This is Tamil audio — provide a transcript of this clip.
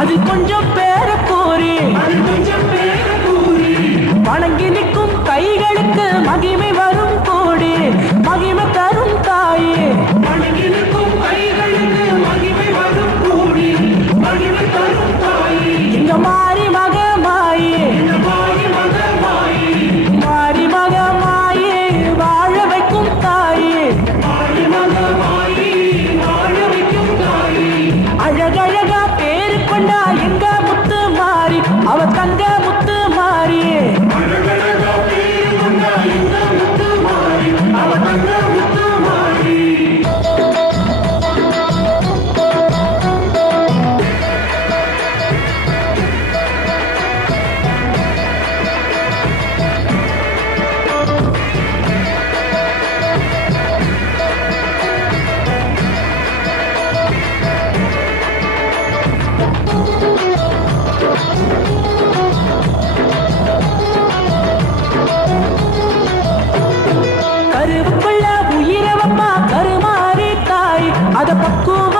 அது கொஞ்சம் பேர கூறி வணங்கி நிற்கும் கைகளுக்கு மகிமை வரும் கோடி மகிமை தரும் தாயே வணங்கி நிற்கும் கைகளுக்கு மகிமை வரும் கோடி மகிமை தரும் தாயே இங்க மாறி மக மாயே மாறி மக மாயே வாழ வைக்கும் தாயே அழகழகா பேரு கொண்டா எங்க முத்து மாறி அவ தங்க முத்து மாறி கருவுக்குள்ள உயிரவம்மா கருமாறி தாய் அத பக்குவ